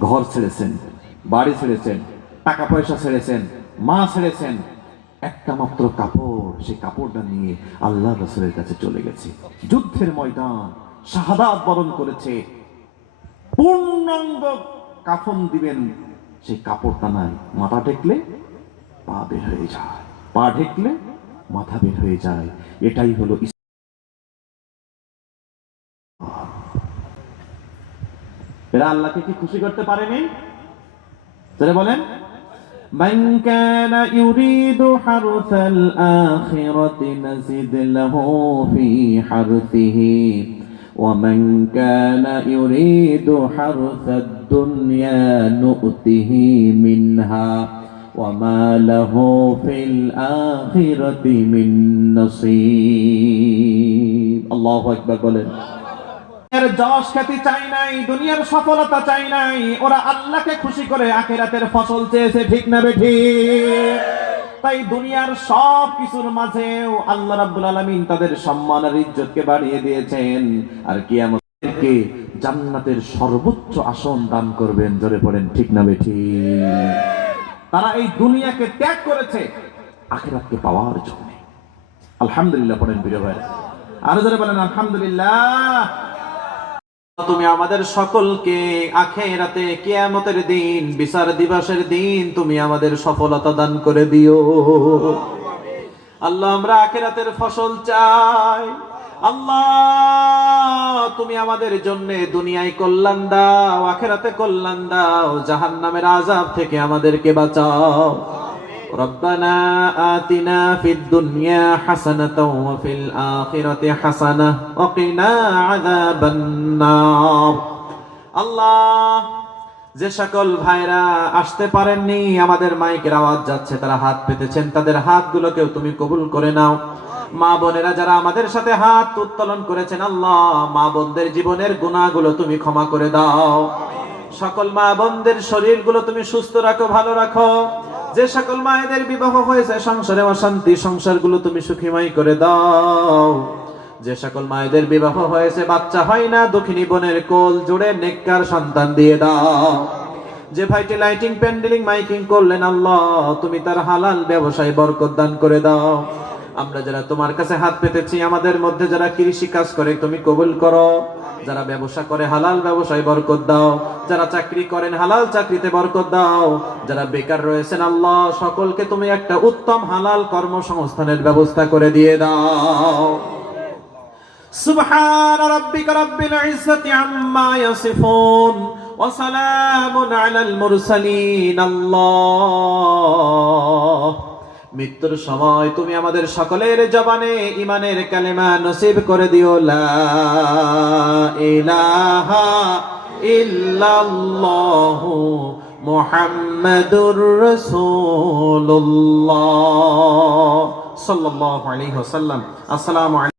ঘর ছেড়েছেন, বাড়ি ছেড়েছেন টাকা পয়সা ছেড়েছেন, মা ছেড়েছেন, একটা মাত্র কাপড়, সেই কাপড়টা নিয়ে আল্লাহ রসুলের কাছে চলে গেছে। যুদ্ধের ময়দান, শাহাদাত বরণ করেছে। পূর্ণাঙ্গ কাফন দিবেন, সেই কাপড়টা নাই, মাথা টেকলে পা বের হয়ে যায়। পা ঢেকলে মাথা বের হয়ে যায়। এটাই হলো এরা আল্লাহকে কি খুশি করতে পারেনি তাহলে বলেন من كان يريد حرث الآخرة نزد له في حرثه ومن كان يريد حرث الدنيا نؤته منها وما له في الآخرة من نصيب الله أكبر বলেন দুনিয়ার যশ খ্যাতি চাই নাই, দুনিয়ার সফলতা চাই নাই, ওরা আল্লাহকে খুশি করে আখেরাতের ফসল চেয়েছে, ঠিক না বেঠি? তাই দুনিয়ার সব কিছুর মাঝেও আল্লাহ রাব্বুল আলামিন তাদের সম্মান আর ইজ্জতকে বাড়িয়ে দিয়েছেন। আর কিয়ামতকে জান্নাতের সর্বোচ্চ আসন দান করবেন, জোরে পড়েন ঠিক না বেঠি? তারা এই দুনিয়াকে ত্যাগ করেছে, আখেরাতকে পাওয়ার জন্য। আলহামদুলিল্লাহ, পড়েন প্রিয় ভাই আরও যারা বলেন, আলহামদুলিল্লাহ। তুমি আমাদের সকলকে আখেরাতে কিয়ামতের দিন, বিচার দিবসের দিন তুমি আমাদের সফলতা দান করে দিও। আল্লাহ, আমরা আখেরাতের ফসল চাই। আল্লাহ, তুমি আমাদের জন্য দুনিয়ায় কল্যাণ দাও, আখেরাতে কল্যাণ দাও, জাহান্নামের আযাব থেকে আমাদেরকে বাঁচাও। ربنا آتنا في الدنيا حسنة وفي الآخرة حسنة وقنا عذاب النار আল্লাহ যে সকল ভাইরা আসতে পারেননি আমাদের মাইকের আওয়াজ যাচ্ছে তারা হাত পেতেছেন তাদের হাতগুলোকেও তুমি কবুল করে নাও মা বোনেরা যারা আমাদের সাথে হাত উত্তোলন করেছেন আল্লাহ মা বোনদের জীবনের গুণাগুলো তুমি ক্ষমা করে দাও সকল মা বোনদের শরীরগুলো তুমি সুস্থ রাখো ভালো রাখো যে সকল মায়েদের বিবাহ হয়েছে, সংসারে অশান্তি, সংসারগুলো তুমি সুখীময় করে দাও। যে সকল মায়েদের বিবাহ হয়েছে, বাচ্চা হয় না দক্ষিণী বোনের কোল জুড়ে নেককার সন্তান দিয়ে দাও। যে ভাইটি লাইটিং প্যান্ডেলিং মাইকিং করলেন, আল্লাহ, তুমি তার হালাল ব্যবসায় বরকত দান করে দাও। আমরা যারা তোমার কাছে হাত পেতেছি আমাদের মধ্যে যারা কৃষি কাজ করে তুমি কবুল করো যারা ব্যবসা করে হালাল ব্যবসায় বরকত দাও যারা চাকরি করেন হালাল চাকরিতে বরকত দাও যারা বেকার রয়েছেন আল্লাহ সকলকে তুমি একটা উত্তম হালাল কর্মসংস্থানের ব্যবস্থা করে দিয়ে দাও سبحان ربك رب العزة عما يصفون وسلام على المرسلين الله মৃত্যুর সময় তুমি আমাদের সকলের জবানে ইমানের কালেমা নসিব করে দিও, লা ইলাহা ইল্লাল্লাহু সাল্লাল্লাহু আলাইহি ওয়াসাল্লাম। আসসালামু